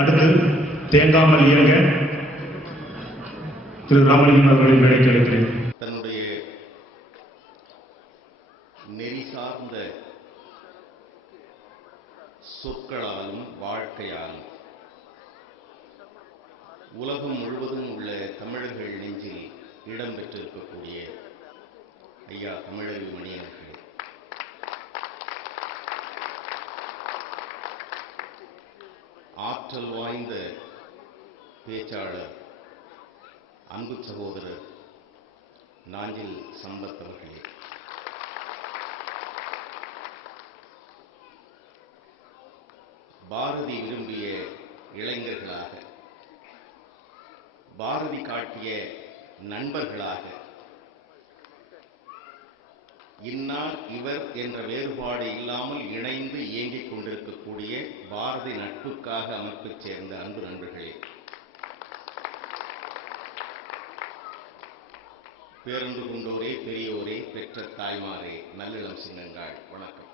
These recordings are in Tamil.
அடுத்து தேங்காமல் இயங்க திரு ராமலிங்கம் அவர்களை மேடைக்கு அழைக்கிறேன். தன்னுடைய நெறி சார்ந்த சொற்களாலும் வாழ்க்கையாலும் உலகம் முழுவதும் உள்ள தமிழர்கள் நெஞ்சில் இடம்பெற்றிருக்கக்கூடிய ஐயா தமிழறிவு மணியனர்களே, ஆற்றல் வாய்ந்த பேச்சாளர் அன்பு சகோதரர் நாஞ்சில் சம்பத் அவர்களே, பாரதி விரும்பிய இளைஞர்களாக, பாரதி காட்டிய நண்பர்களாக, இன்னார் இவர் என்ற வேறுபாடு இல்லாமல் இணைந்து இயங்கிக் கொண்டிருக்கக்கூடிய பாரதி நட்புக்காக அமைப்பைச் சேர்ந்த அன்பு நண்பர்களே, பேருந்து கொண்டோரே, பெரியோரே, பெற்ற தாய்மாரே, நல்லிளம் சின்னங்கள், வணக்கம்.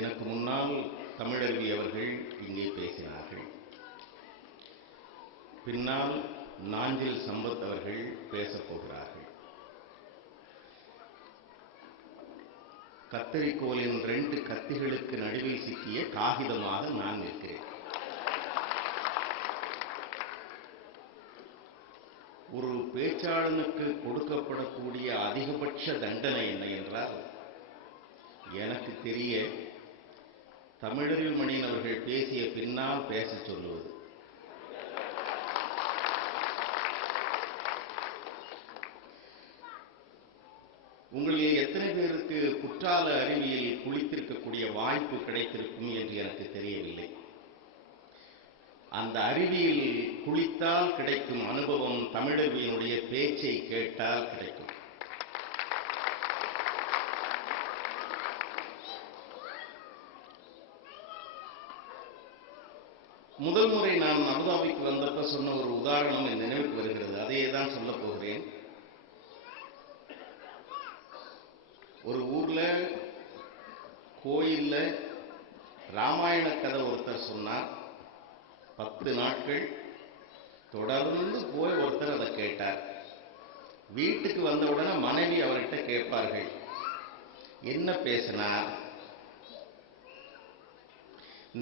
எனக்கு முன்னால் தமிழருவி அவர்கள் இங்கே பேசினார்கள். பின்னால் நாஞ்சில் சம்பத் அவர்கள் பேசப் போகிறார்கள். கத்தரிக்கோலின் 2 கத்திகளுக்கு நடுவில் சிக்கிய காகிதமாக நான் நிற்கிறேன். ஒரு பேச்சாளனுக்கு கொடுக்கப்படக்கூடிய அதிகபட்ச தண்டனை என்ன என்றால், எனக்கு தெரிய தமிழறிவு மணியன் அவர்கள் பேசிய பின்னால் பேச சொல்லுவது. உங்களில் எத்தனை பேருக்கு குற்றால அருவியில் குளித்திருக்கக்கூடிய வாய்ப்பு கிடைத்திருக்கும் என்று எனக்கு தெரியவில்லை. அந்த அருவியில் குளித்தால் கிடைக்கும் அனுபவம் தமிழறிவியினுடைய பேச்சை கேட்டால் கிடைக்கும். முதல் முறை நான் அபுதாபிக்கு வந்தப்ப சொன்ன ஒரு உதாரணம் என் நினைவுக்கு வருகிறது. அதையே தான் சொல்ல போகிறேன். ஒரு ஊர்ல கோயில்ல ராமாயண கதை ஒருத்தர் சொன்னார். 10 நாட்கள் தொடர்ந்து போய் ஒருத்தர் அதை கேட்டார். வீட்டுக்கு வந்தவுடனே மனைவி அவர்கிட்ட கேட்பார்கள், என்ன பேசினார்?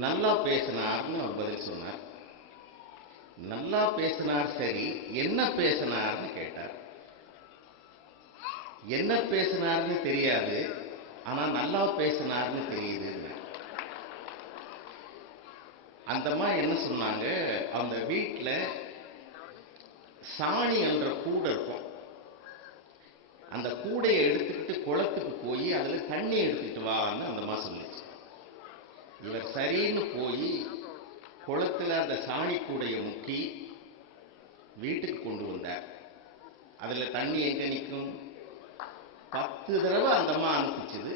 நல்லா பேசினார்னு அவர் பதில் சொன்னார். நல்லா பேசினார், சரி, என்ன பேசினார்னு கேட்டார். என்ன பேசினார்னு தெரியாது, ஆனா நல்லா பேசினார்னு தெரியுது. அந்த மாதிரி என்ன சொன்னாங்க, அந்த வீட்டில் சாணி என்ற கூடை இருக்கும். அந்த கூடையை எடுத்துக்கிட்டு குளத்துக்கு போய் அதுல தண்ணி எடுத்துக்கிட்டு வான்னு அந்த மாதிரி சொல்லிச்சு. இவர் சரின்னு போய் குளத்துல அந்த சாணி கூடையை முக்கி வீட்டுக்கு கொண்டு வந்தார். அதுல தண்ணி எங்க நிற்கும்? 10 தடவை அந்த அம்மா அனுப்பிச்சது.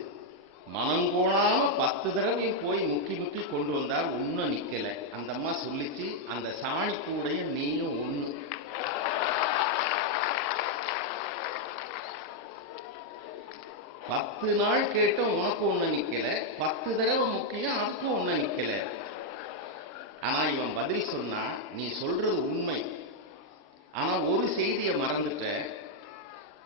மனம் போனாம 10 தடவையும் போய் முக்கி முக்கி கொண்டு வந்தார். ஒன்னும் நிக்கல. அந்த அம்மா சொல்லிச்சு, அந்த சாணி கூடைய நீயும் ஒண்ணு. பத்து நாள் கேட்டும் உனக்கு ஒண்ணு நிக்கல, 10 தடவை முக்கியம் அதுக்கும் ஒண்ணு நிக்கல. ஆனா இவன் பதில் சொன்னா, நீ சொல்றது உண்மை, ஆனா ஒரு செய்தியை மறந்துட்ட.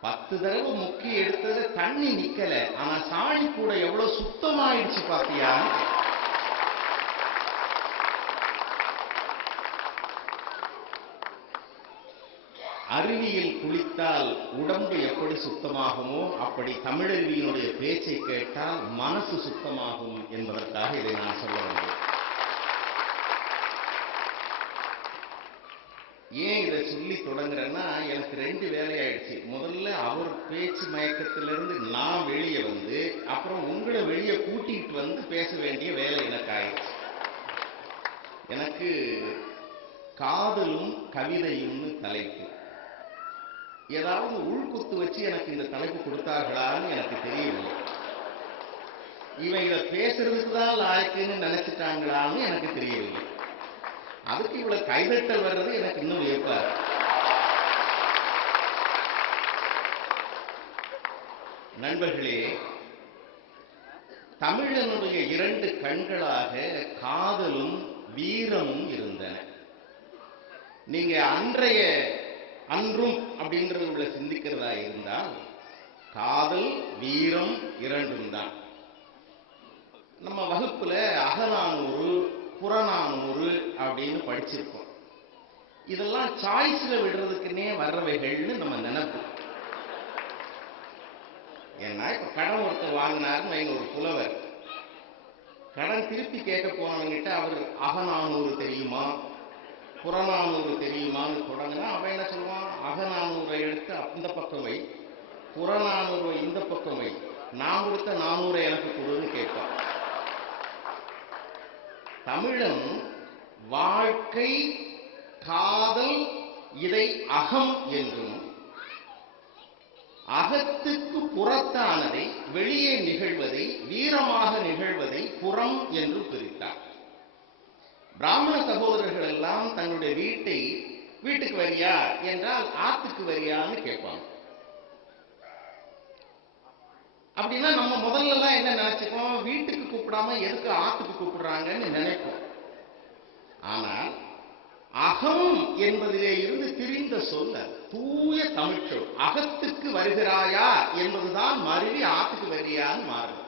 10 தடவை முக்கி எடுத்தது தண்ணி நிக்கல, ஆனா சாணி கூட எவ்வளவு சுத்தமாயிடுச்சு பாத்தியா? அருவியில் குளித்தால் உடம்பு எப்படி சுத்தமாகுமோ அப்படி தமிழருவியினுடைய பேச்சை கேட்டால் மனசு சுத்தமாகும் என்பதற்காக இதை நான் சொல்ல வேண்டும். ஏன் இதை சொல்லி தொடங்குறேன்னா, எனக்கு 2 வேலையாயிடுச்சு. முதல்ல அவர் பேச்சு மயக்கத்திலிருந்து நான் வெளியே வந்து, அப்புறம் உங்களை வெளியே கூட்டிட்டு வந்து பேச வேண்டிய வேலை எனக்கு ஆயிடுச்சு. எனக்கு காதலும் கவிதையும்னு தலைப்பு. ஏதாவது உள்குத்து வச்சு எனக்கு இந்த தலைப்பு கொடுத்தார்களான்னு எனக்கு தெரியவில்லை. இவன் இதை பேசுறதுக்கு தான் லாய்க்குன்னு நினைச்சிட்டாங்களான்னு எனக்கு தெரியவில்லை. அதுக்கு இவ்வளவு கைதட்டல் வர்றது எனக்கு இன்னும் வியப்பா இருக்கு. நண்பர்களே, தமிழனுடைய இரண்டு கண்களாக காதலும் வீரமும் இருந்தன. நீங்க அன்றைய அன்றும் அப்படின்றது உள்ள சிந்திக்கிறதா இருந்தால் காதல் வீரம் இரண்டும் தான். நம்ம வகுப்புல அகநானூறு புறநானூறு அப்படின்னு படிச்சிருக்கோம். இதெல்லாம் சாய்ஸ்ல விடுறதுக்குன்னே வர்றவைகள்னு நம்ம நினைப்போம். ஏன்னா இப்ப கடன் ஒருத்தர் வாங்கினாருன்னு ஒரு புலவர் கடன் திருப்பி கேட்க போனவங்கிட்ட அவர் அகநானூறு தெரியுமா புறநானூறு தெரியுமான்னு தொடங்கினா அவன் என்ன சொல்லுவான், அகநானூரை எடுத்து அந்த பக்கம் வை, புறநானூரை இந்த பக்கம் வை, நான் கொடுத்த 400 எனக்கு கொடுன்னு கேட்பான். தமிழன் வாழ்க்கை காதல் இதை அகம் என்றும் அகத்துக்கு புறத்தானதை வெளியே நிகழ்வதை வீரமாக நிகழ்வதை புறம் என்று பிரித்தார். பிராமண சகோதரர்கள் எல்லாம் தங்களுடைய வீட்டுக்கு வரியா என்றால் ஆத்துக்கு வரியான்னு கேட்பாங்க. அப்படின்னா நம்ம முதல்ல எல்லாம் என்ன நினைச்சுக்கோம், வீட்டுக்கு கூப்பிடாம எதுக்கு ஆத்துக்கு கூப்பிடுறாங்கன்னு நினைப்போம். ஆனால் அகம் என்பதிலே இருந்து திரிந்த சொல்ல தூய தமிழ்ச்சொல். அகத்துக்கு வருகிறாயா என்பதுதான் மறுவி ஆத்துக்கு வரியான்னு மாறுது.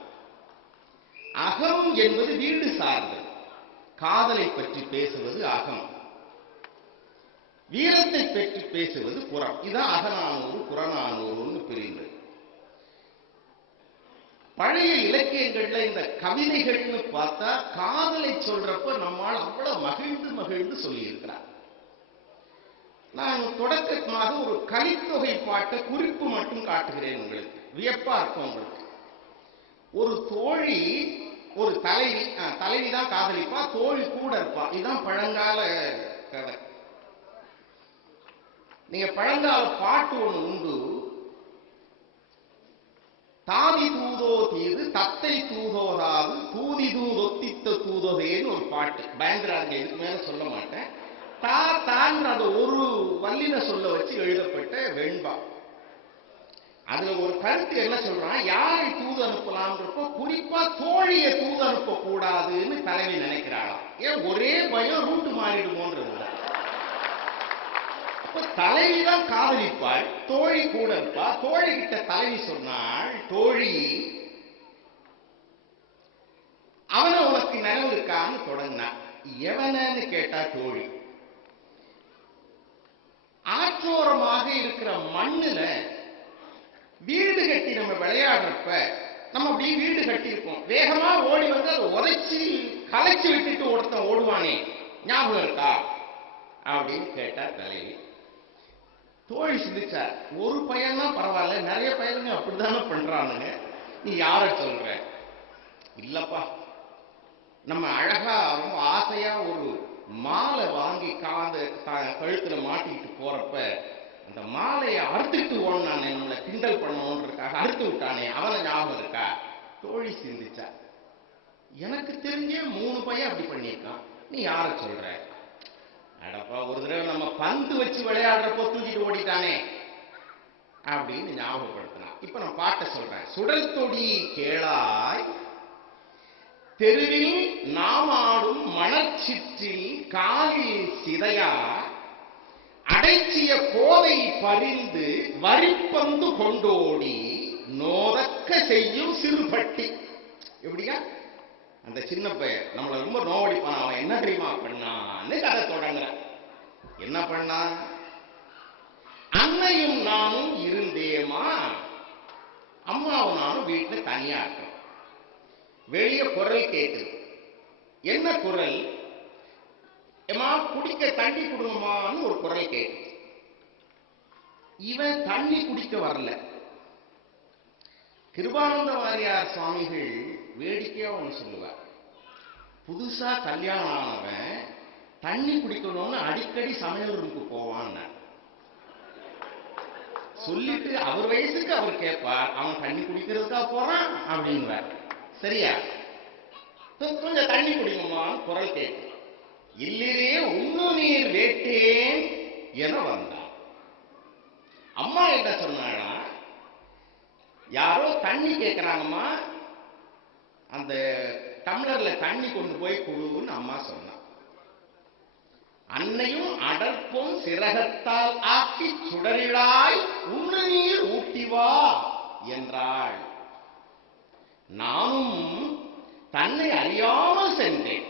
அகம் என்பது வீடு சார்ந்தது. காதலை பற்றி பேசுவது அகம், வீரத்தை பற்றி பேசுவது புறம். இதுதான் அகநானூறு புறநானூறுன்னு பிரிந்தது. பழைய இலக்கியங்கள்ல இந்த கவிதைகள்னு பார்த்தா காதலை சொல்றப்ப நம்மால் அவ்வளவு மகிழ்ந்து சொல்லி இருக்கிறார். நான் தொடக்கமாக ஒரு கலித்தொகை பாட்டை குறிப்பு மட்டும் காட்டுகிறேன் உங்களுக்கு, வியப்பா இருக்கும் உங்களுக்கு. ஒரு தோழி ஒரு தலைவி தான் காதலிப்பா, தோழி கூட இருப்பா. இதுதான் பழங்கால கதை. நீங்க பழங்கால பாட்டு ஒண்ணு உண்டு, தாதி தூதோ தீது தத்தை தூதோதாது தூதி தூதொத்தித்த தூதோதேன்னு ஒரு பாட்டு. பயங்கராஜ் இதுக்கு மேல சொல்ல மாட்டேன். தான்ற அந்த ஒரு வல்லின சொல்ல வச்சு எழுதப்பட்ட வெண்பா. அதுல ஒரு கருத்து என்ன சொல்றான், யாரை தூது அனுப்பலாம்ன்றப்போ குறிப்பா தோழிய தூது அனுப்ப கூடாதுன்னு தலைவி நினைக்கிறாளாம். ஏன், ஒரே பயம் ரூட்டு மாறிடுமோன்றது. தலைவிதான் காதலிப்பாள், தோழி கூட இருப்பா. தோழி கிட்ட தலைவி சொன்னாள், தோழி அவனை உனக்கு நினைவு இருக்கான்னு தொடங்கினான். எவனன்னு கேட்டா தோழி. ஆற்றோரமாக இருக்கிற மண்ணுல வீடு கட்டி நம்ம விளையாடுறப்ப நம்ம அப்படி வீடு கட்டி இருப்போம், வேகமா ஓடி வந்து அதை உதைச்சி கலைச்சு விட்டுட்டு ஒருத்தன் ஓடுவானே, ஞாபகம் இருக்கா அப்படின்னு கேட்டா தலைவி. தோழி சிந்திச்சார், ஒரு பையனா பரவாயில்ல, நிறைய பையனுங்க அப்படித்தானே பண்றானுங்க, நீ யார சொல்ற? இல்லப்பா, நம்ம அழகா ரொம்ப ஆசையா ஒரு மாலை வாங்கி கழுத்துல மாட்டிட்டு போறப்ப அந்த மாலையை அறுத்துட்டு ஓடனானே, நம்மளை கிண்டல் பண்ணணுன்றதுக்காக அறுத்து விட்டானே, அவனை ஞாபகம் இருக்கா? தோழி சிந்திச்சா, எனக்கு தெரிஞ்ச 3 பையன் அப்படி பண்ணியிருக்கான், நீ யார சொல்ற? அடப்பா, ஒரு தடவை நம்ம பந்து வச்சு விளையாடுறப்போ தூக்கிட்டு ஓடிட்டானே அப்படின்னு ஞாபகப்படுத்தினான். இப்ப நான் பாட்ட சொல்றேன். சுடல் தொடி கேளாய் தெருவில் நாம் ஆடும் மணற்சிற்றில் காலில் சிதையா அடைச்சிய கோவை பறிந்து வரிப்பந்து கொண்டோடி நோதக்க செய்யும் சிறுபட்டி. எப்படியா அந்த சின்ன பையன் நம்மளை ரொம்ப நோவடிப்பான், அவன் என்ன தெரியுமா பண்ணான்னு கதை தொடங்குற. என்ன பண்ணா? அன்னையும் நானும் இருந்தேமா, அம்மாவும் நானும் வீட்டுல தனியா இருக்கோம். வெளிய குரல் கேட்டு, என்ன குரல்? ஏமா குடிக்க தண்ணி கொடுங்கம்மான்னு ஒரு குரல் கேட்டு. இவன் தண்ணி குடிக்க வரல. கிருபானந்த வாரியார் சுவாமிகள் வேடிக்கையா ஒண்ணு சொல்லுவார், புதுசா கல்யாணம் ஆனவன் தண்ணி குடிக்கணும்னு அடிக்கடி சமையல் ரூமுக்கு போவான் சொல்லிட்டு அவர் வயசுக்கு அவர் கேட்பார், அவன் தண்ணி குடிக்கிறதுக்கா போறான் அப்படின்வார். சரியா? கொஞ்சம் தண்ணி குடிக்குமான்னு குரல் கேட்டு, இல்லையே உண்ணு நீர் வேட்டேன் என வந்தான். அம்மா என்ன சொன்னாடா, யாரோ தண்ணி கேட்கிறாங்கம்மா, அந்த டம்ளர்ல தண்ணி கொண்டு போய் குடுன்னு அம்மா சொன்னான். அன்னையும் அடர்ப்பும் சிரகத்தால் ஆக்கி சுடரிடாய் உண்ணு நீர் ஊட்டிவா என்றாள். நானும் தன்னை அறியாமல் சென்றேன்.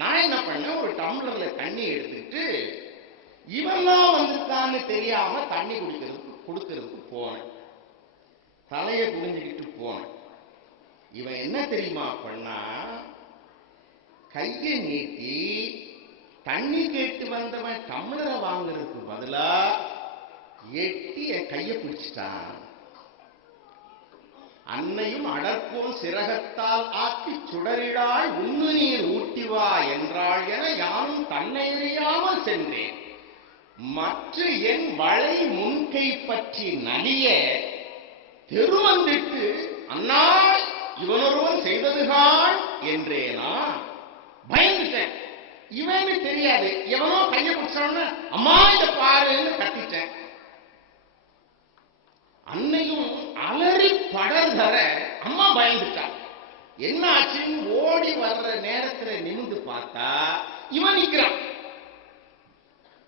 நான் என்ன பண்ண, ஒரு டம்ளர்ல தண்ணி எடுத்துட்டு இவெல்லாம் வந்துட்டான்னு தெரியாம தண்ணி கொடுக்கறதுக்கு போனேன். தலையை குடிஞ்சுக்கிட்டு போனேன். இவன் என்ன தெரியுமா பண்ணா, கையை நீட்டி தண்ணி கேட்டு வந்தவன் டம்ளரை வாங்குறதுக்கு பதிலா எட்டி என் கையை பிடிச்சிட்டான். அன்னையும் அடர்ப்போம் சிரகத்தால் ஆக்கி சுடரிடாய் உண்ணு நீர் ஊட்டிவா என்றாள் என யானும் தன்னை அறியாமல் சென்றேன். மற்ற என் வளை முன்கை பற்றி நலிய தெருவந்திட்டு அண்ணா இவனொருவன் செய்ததுகான் என்றேனா. பயந்துட்டேன். இவனு தெரியாது, எவனோ கையை பிடிச்சோன்னு அம்மா இத பாருன்னு கத்திட்டேன். அன்னையும் அலறி படர்தர அம்மா பயந்துட்டான். என்ன ஆச்சுன்னு ஓடி வர்ற நேரத்துல நிமிந்து பார்த்தா இவன் நிக்கிறான்.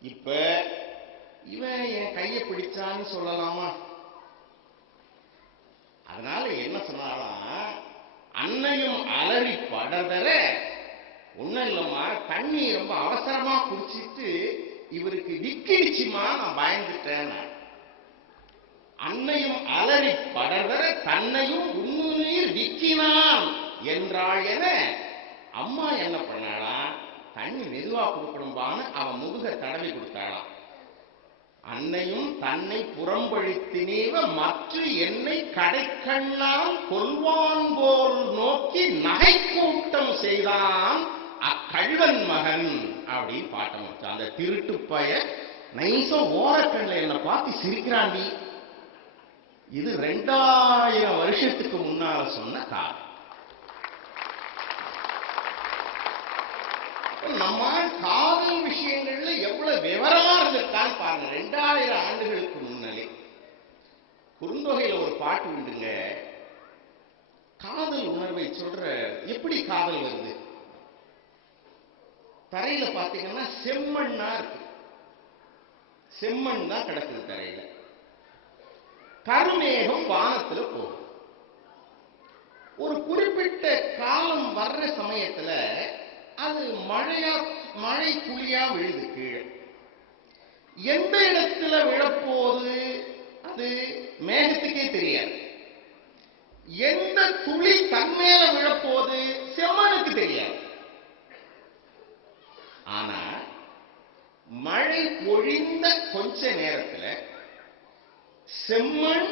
இப்ப இவன் என் கையை பிடிச்சான்னு சொல்லலாமா? அதனால என்ன சொன்னாலாம், அன்னையும் அலறி படர்தர ஒன்னும் இல்லம்மா, தண்ணி ரொம்ப அவசரமா குடிச்சிட்டு இவருக்கு விக்கிடுச்சுமா, நான் பயந்துட்டேன். அன்னையும் அலறி படர்தர தன்னையும் உண்மையில் விக்கினான் என்றாள் என அம்மா என்ன பண்ணாலாம், தண்ணி மெதுவா கொடுக்கணும்பான்னு அவன் முதுக தடவி கொடுத்தாளாம். அன்னையும் தன்னை புறம்பழித்தினீவ மற்ற என்னை கடைக்கண்ணால் கொல்வான் போல் நோக்கி நகை கூட்டம் செய்தான் அக்கழுவன் மகன் அப்படின்னு பாட்டம் வச்சான். அந்த திருட்டு பய நைசம் ஓரக்கண்ல என்ன பார்த்து சிரிக்கிறாண்டி. இது 2000 வருஷத்துக்கு முன்னால சொன்ன காலம். நம்ம காதல் விஷயங்கள்ல எவ்வளவு விவரமா இருந்திருக்கான்னு பாருங்க. 2000 ஆண்டுகளுக்கு முன்னாலே குறுந்தொகையில ஒரு பாட்டு உண்டுங்க, காதல் உணர்வை சொல்ற. எப்படி காதல் வருது? தரையில பாத்தீங்கன்னா செம்மண்ணா இருக்கு, செம்மண் தான் கிடக்குது தரையில. கருமேகம் வானத்துல போகும். ஒரு குறிப்பிட்ட காலம் வர்ற சமயத்துல அது மழை துளியா விழுது கீழே. எந்த இடத்துல விழப்போது அது மேகத்துக்கே தெரியாது. எந்த துளி தன்மேல விழப்போது செம்மனுக்கு தெரியாது. ஆனா மழை பொழிந்த கொஞ்ச நேரத்துல செம்மண்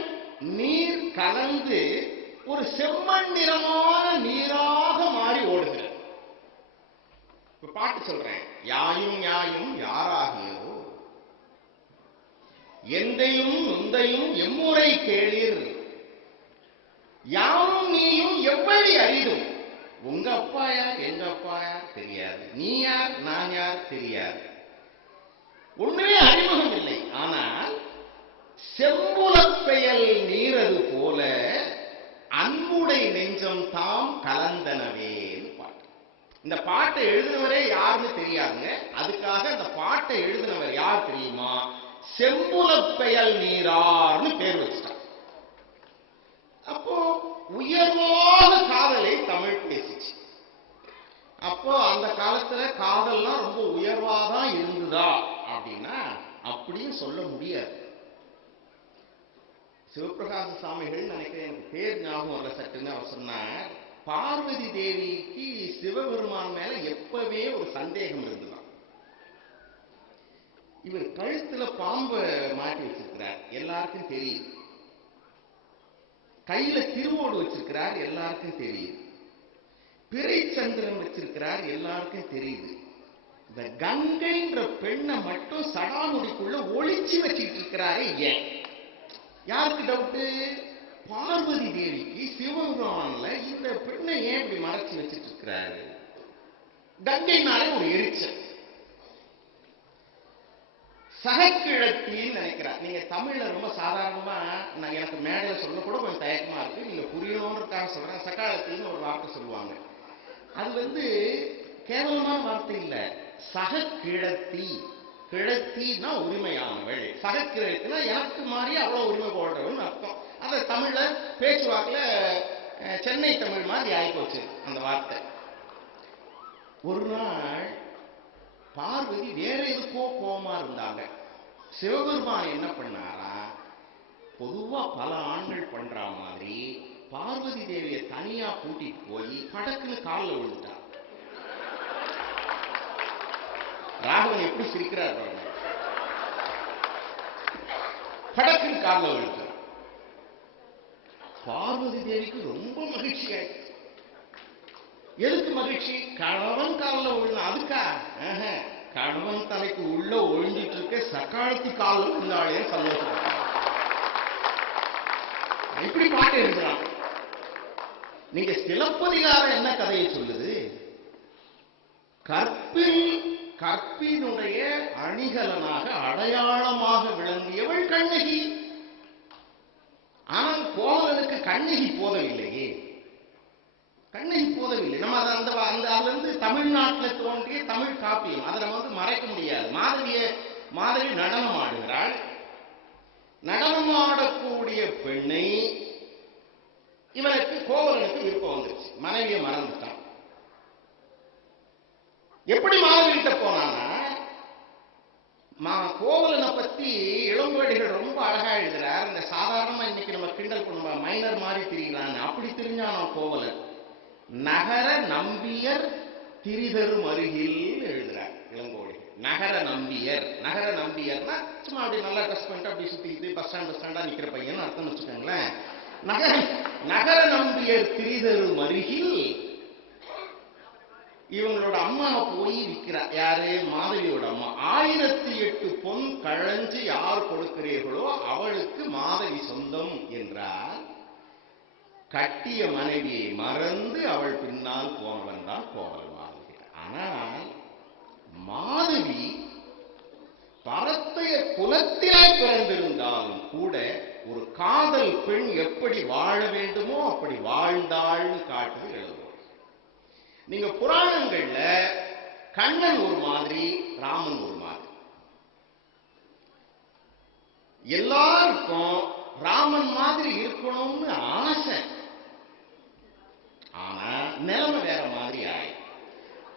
நீர் கலந்து ஒரு செம்மண் நிறமான நீராக மாறி ஓடுகிறது. பாட்டு சொல்றேன். யாயும் யாயும் யாராகியோ எந்தையும் நுந்தையும் எம்முறை கேளீர், யாரும் நீயும் எவ்வளி அறிதும். உங்க அப்பா யார் எங்க அப்பா யார் தெரியாது, நீ யார் நான் யார் தெரியாது, ஒண்ணுமே அறிமுகம் இல்லை. ஆனால் செம்புலப் பெயல் நீரது போல அன்புடை நெஞ்சம் தாம் கலந்தனவே பாட்டு. இந்த பாட்டை எழுதினவரே யாருன்னு தெரியாதுங்க. அதுக்காக அந்த பாட்டை எழுதினவர் யார் தெரியுமா? செம்புலப் பெயல் நீரார்னு பேர் வச்சிட்டார். அப்போ உயர்வான காதலை தமிழ் பேசிச்சு. அப்போ அந்த காலத்துல காதல்லாம் ரொம்ப உயர்வாதான் இருந்ததா அப்படின்னா அப்படின்னு சொல்ல முடியாது. சிவபிரகாச சாமிகள் நினைக்கிறேன், எனக்கு பேர் ஞாபகம் வரல சட்டுன்னு, அவர் சொன்னார், பார்வதி தேவிக்கு சிவபெருமான் மேல எப்பவே ஒரு சந்தேகம் இருந்துதான். இவர் கழுத்துல பாம்பை மாட்டி வச்சிருக்கிறார், எல்லாருக்கும் தெரியுது. கையில திருவோடு வச்சிருக்கிறார், எல்லாருக்கும் தெரியுது. பிறைச்சந்திரன் வச்சிருக்கிறார், எல்லாருக்கும் தெரியுது. இந்த கங்கைன்ற பெண்ணை மட்டும் சடாமுடிக்குள்ள ஒளிச்சு வச்சுக்கிட்டு இருக்கிறாரு. ஏன்? யாருக்கு டவுட்டு? பார்வதி தேவிக்கு சிவபெருமான்ல இந்த பெண்ணை ஏன் இப்படி மறைச்சு வச்சிட்டு இருக்கிறாரு? கங்கைனாலே ஒரு எரிச்சல். சகக்கிழத்தின்னு நினைக்கிறார். நீங்க தமிழ்ல ரொம்ப சாதாரணமா, நான் எனக்கு மேடையில சொல்ல கூட கொஞ்சம் தயக்கமா இருக்கு, நீங்க புரியணும்ன்றதுக்காக சொல்றேன். சகாலத்தின்னு ஒரு வார்த்தை சொல்லுவாங்க. அது கேவலமான வார்த்தை இல்ல. சகக்கிழத்தி, கிழத்தினா உரிமையானவள், சகக்கிழத்தினா எனக்கு மாறி அவ்வளவு உரிமை போடுறவன் அர்த்தம். அந்த தமிழ்ல பேச்சுவாக்குல சென்னை தமிழ் மாதிரி ஆயிப்போச்சு அந்த வார்த்தை. ஒரு நாள் பார்வதி வேற எதுக்கோ கோபமா இருந்தாங்க. சிவபெருமான் என்ன பண்ணாரா, பொதுவா பல ஆண்கள் பண்ற மாதிரி பார்வதி தேவியை தனியா கூட்டிட்டு போய் படக்குன்னு காலில் விழுந்துட்டார். ராகவன் எப்படி சிரிக்கிறார் பாருங்க. படக்குன்னு காலில் விழுந்துட்டார். பார்வதி தேவிக்கு ரொம்ப மகிழ்ச்சி ஆயிடுச்சு. எதுக்கு மகிழ்ச்சி? கணவன் காலில் விழுந்தா அதுக்கா? கணவன் தலைக்கு உள்ள ஒழிஞ்சிட்டு இருக்க சக்காலத்தி காலில் விழுந்தாலே சந்தோஷப்பட்டாங்க. இப்படி பாட்டு எழுதுறான். நீங்க சிலப்பதிகாரம் என்ன கதையை சொல்லுது? கற்பினுடைய அணிகலனாக அடையாளமாக விளங்கியவள் கண்ணகி. ஆனால் கோவலனுக்கு கண்ணகி போதவில்லையே. கண்ணகி போதவில்லை. நம்ம அதுல தமிழ்நாட்டில் தோன்றிய தமிழ் காப்பியம், அதை நம்ம மறைக்க முடியாது. மாதவி நடனம் ஆடுகிறாள். நடனம் ஆடக்கூடிய பெண்ணை இவனுக்கு கோவலனுக்கு விருப்பம் வந்துருச்சு. மனைவியை மறந்துட்டான். எப்படி மாதவிகிட்ட போனான்னா, கோவலனை பத்தி இளங்கோடிகள் ரொம்ப அழகா எழுதுறார். இந்த சாதாரணமா இன்னைக்கு நம்ம கிண்டல் பண்ணுவோம், மைனர் மாதிரி திரிகிறான்னு. அப்படி திரிஞ்சானோ கோவலன். நகர நம்பியர் திரிதரும் அருகில் எழுதுறார் இளங்கோடி. நகர நம்பியர்னா சும்மா அப்படி நல்லா ட்ரெஸ் பண்ணிட்டு அப்படி சுத்திட்டு பஸ் ஸ்டாண்டா நிக்கிற பையன் அர்த்தம் வச்சுக்கோங்களேன். நகர நம்பியர் திரிதரும் அருகில் இவங்களோட அம்மா போய் விற்கிறார். யாரு? மாதவியோட அம்மா. 1008 பொன் கழஞ்சு யார் கொடுக்கிறீர்களோ அவளுக்கு மாதவி சொந்தம் என்றால், கட்டிய மனைவியை மறந்து அவள் பின்னால் போனவன் தான் கோவலன் மாதவி. ஆனால் மாதவி பரத்தைய குலத்திலே பிறந்திருந்தாலும் கூட ஒரு காதல் பெண் எப்படி வாழ வேண்டுமோ அப்படி வாழ்ந்தாள்னு காட்டுது எழுதுவோம். நீங்க புராணங்கள்ல கண்ணன் ஒரு மாதிரி, ராமன் ஒரு மாதிரி. எல்லாருக்கும் ராமன் மாதிரி இருக்கணும்னு ஆசை. ஆனா நிலைமை வேற மாதிரி ஆயி.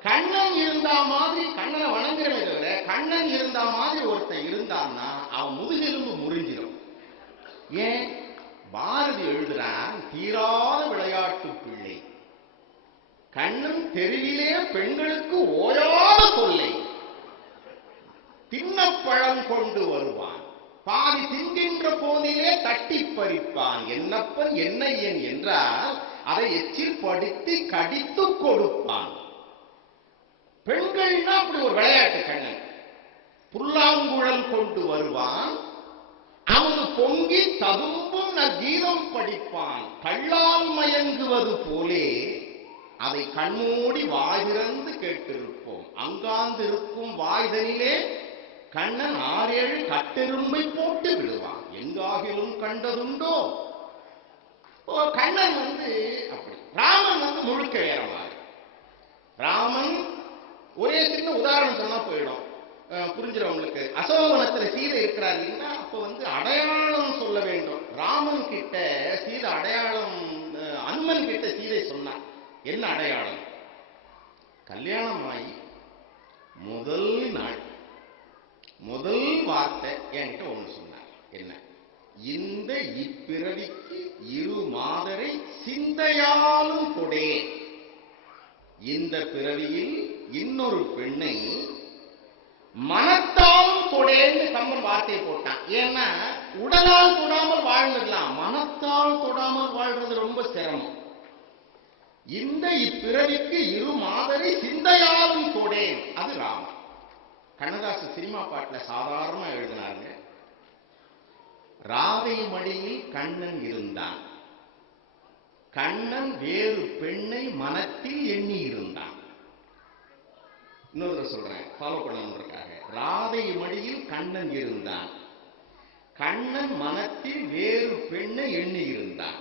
கண்ணன் இருந்தா மாதிரி கண்ணனை வணங்குறவே தவிர கண்ணன் இருந்தா மாதிரி ஒருத்தன் இருந்தான்னா அவன் முதுகெலும்பு முறிஞ்சிடும். ஏன்? பாரதி எழுதுறான், தீராத விளையாட்டு பிள்ளை கண்ணன் தெருவிலே பெண்களுக்கு ஓயாத தொல்லை, தின்னப்பழம் கொண்டு வருவான், பாதி தின்கின்ற போதிலே தட்டி பறிப்பான், என்னப்பன் என்னையன் என்றால் அதை எச்சில் படித்து கடித்து கொடுப்பான். பெண்கள்னா அப்படி ஒரு விளையாட்டு. கண்ணன் புல்லாங்குழல் கொண்டு வருவான், அவனு பொங்கி ததும்பும் கீதம் படிப்பான், கள்ளால் மயங்குவது போலே அதை கண்மூடி வாய்திறந்து கேட்டிருப்போம். அங்காந்திருக்கும் வாய்தனிலே கண்ணன் 6-7 கட்டெரும்பை போட்டு விடுவான், எங்காகிலும் கண்டதுண்டோ. கண்ணன் அப்படி. ராமன் முழுக்க வேற மாதிரி. ராமன் ஒரே சின்ன உதாரணம் சொன்னா போயிடும், புரிஞ்சிடும் உங்களுக்கு. அசோகவனத்துல சீதை இருக்கிறார் இல்லைன்னா, அப்ப அடையாளம் சொல்ல வேண்டும். ராமன் கிட்ட சீதை அடையாளம், அனுமன் கிட்ட சீதை சொன்னார். என்ன அடையாளம்? கல்யாணம் ஆகி முதல் நாள் முதல் வார்த்தை என்கிட்ட ஒண்ணு சொன்னார். என்ன? இந்த இப்பிறவிக்கு 2 மாதரை சிந்தையாலும் கொடே. இந்த பிறவியில் இன்னொரு பெண்ணை மனத்தாலும் கொடேன்னு கம்பன் வார்த்தையை போட்டான். ஏன்னா உடலால் தொடாமல் வாழ்ந்துடலாம், மனத்தால் தொடாமல் வாழ்றது ரொம்ப சிரமம். இந்த இப்பிறவிக்கு 2 மாதரை சிந்தையாலும் கொடேன். அது ராமன். கண்ணதாசன் சினிமா பாட்டுல சாதாரணமா எழுதினாருங்க. ராதை மடியில் கண்ணன் இருந்தான், கண்ணன் வேறு பெண்ணை மனத்தில் எண்ணி இருந்தான். இன்னொரு சொல்றேன், ஃபாலோ பண்ணணுன்றக்காக. ராதை மடியில் கண்ணன் இருந்தான், கண்ணன் மனத்தில் வேறு பெண்ணை எண்ணி இருந்தான்.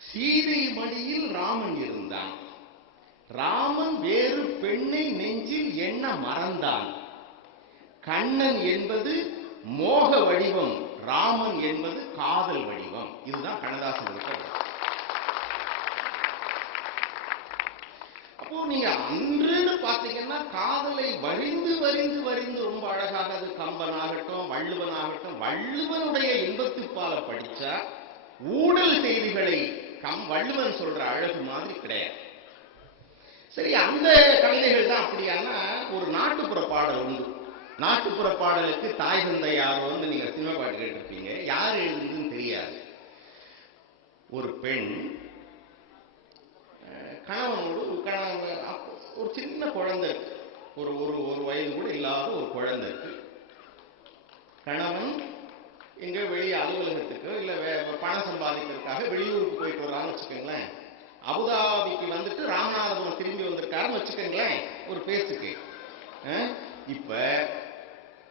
சீதை மடியில் ராமன் இருந்தான், ராமன் வேறு பெண்ணை நெஞ்சில் எண்ண மறந்தான். கண்ணன் என்பது மோக வடிவம், ராமன் என்பது காதல் வடிவம். இதுதான் கண்ணதாசன் இருக்க. அப்போ நீங்க அன்றுன்னு பாத்தீங்கன்னா காதலை வரிந்து வரிந்து வரிந்து ரொம்ப அழகாக, அது கம்பனாகட்டும் வள்ளுவனாகட்டும், வள்ளுவனுடைய இன்பத்துப்பால படிச்சா ஊழல் செய்திகளை வள்ளுவன் சொல்ற அழகு மாதிரி கிடையாது. சரி, அந்த கவிதைகள் தான் அப்படியானா ஒரு நாட்டுப்புற பாடல் உண்டு. நாட்டுப்புற பாடலுக்கு தாய் தந்தை யாரோன்னு நீங்க சினிமா பாட்டு கேட்டிருப்பீங்க. யார் எழுதுன்னு தெரியாது. ஒரு பெண் கணவனோடு ஒரு சின்ன குழந்தை இருக்கு, ஒரு ஒரு வயது கூட இல்லாத ஒரு குழந்தை இருக்கு. கணவன் எங்க வெளியே அலுவலகத்துக்கு இல்ல பணம் சம்பாதிக்கிறதுக்காக வெளியூருக்கு போயிட்டு வர்றான்னு வச்சுக்கோங்களேன். அபுதாபிக்கு வந்துட்டு ராமநாதபுரம் திரும்பி வந்திருக்காருன்னு வச்சுக்கோங்களேன் ஒரு பேச்சுக்கு. இப்ப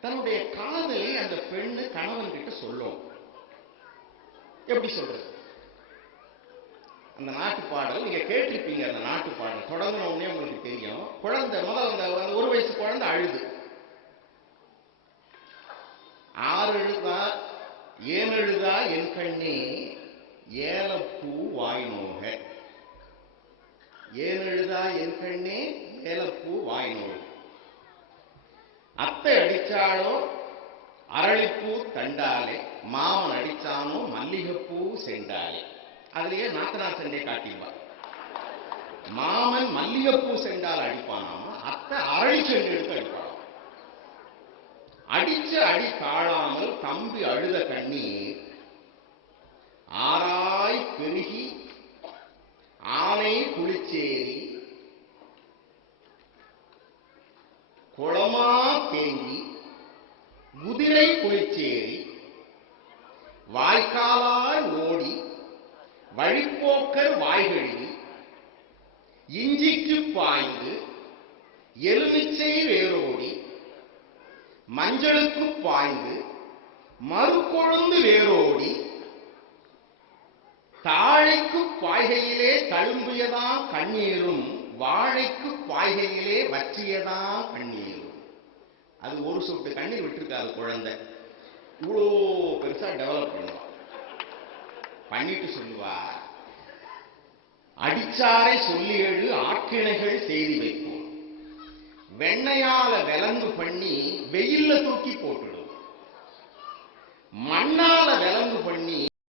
தன்னுடைய காதலை அந்த பெண்ணு கணவன் கிட்ட சொல்லும். எப்படி சொல்றது? அந்த நாட்டு பாடல் நீங்க கேட்டிருப்பீங்க. அந்த நாட்டு பாடல் தொடங்கின உடனே உங்களுக்கு தெரியும். குழந்தை முதல் அந்த ஒரு வயசு குழந்தை அழுது, ஆறு எழுதா ஏன் எழுதா என் கண்ணே ஏலப்பூ வாய் நோக, ஏன் எழுதா என் கண்ணே ஏலப்பூ வாய் நோக. அத்தை அடிச்சாலோ அரளிப்பூ தண்டாலே, மாமன் அடிச்சானோ மல்லிகைப்பூ செண்டாலே. அதுலயே நாத்தனார் சண்டை காட்டிடுவார். மாமன் மல்லிகைப்பூ செண்டால் அடிப்பானாமா, அத்தை அரளி செண்டு எடுத்து அடிப்பான். அடிச்ச அடி காளாமல் தம்பி அழுத கண்ணீர் ஆராய் பெருகி ஆனை குளிச்சேரி குளமா தேங்கி குதிரை குளிச்சேரி வாய்க்காலாய் ஓடி வழிப்போக்கர் வாய்கழுவி இஞ்சிக்கு பாய்ந்து எலுமிச்சை வேரோடி மஞ்சளுக்கு பாய்ந்து மறுகொழுந்து வேரோடி தாழைக்கு பாய்கையிலே தழும்பியதான் கண்ணீரும் வாழைக்கு பாய்கையிலே வற்றியதான் கண்ணீரும். அது ஒரு சொட்டு கண்ணீர் விட்டுருக்காது குழந்தை. இவ்வளோ பெருசா டெவலப் பண்ணுவா. பண்ணிட்டு சொல்லுவா, அடிச்சாரை சொல்லி எழு ஆக்கிணைகள் செய்தி வைப்போம், வெண்ணையால விலங்கு பண்ணி வெயில்ல தூக்கி போட்டுடும், மண்ணால விலங்கு பண்ணி